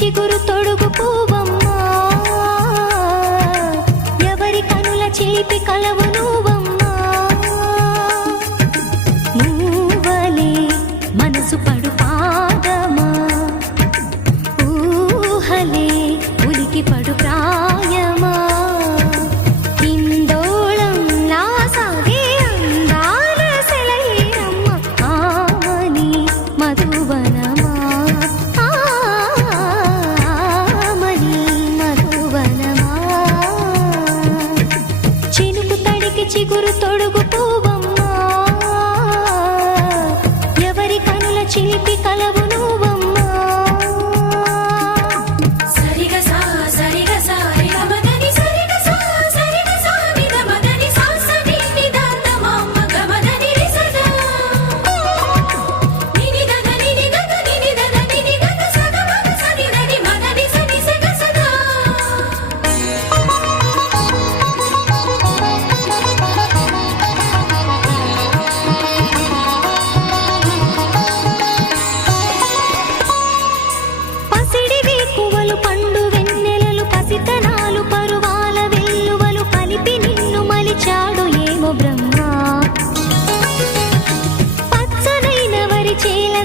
చిగురు తొడుగు పూవమ్మ ఎవరి కనుల చేపి కలవు నువ్వమ్మ. మూవలే మనసు పడు పాదమా. chilipi. చీల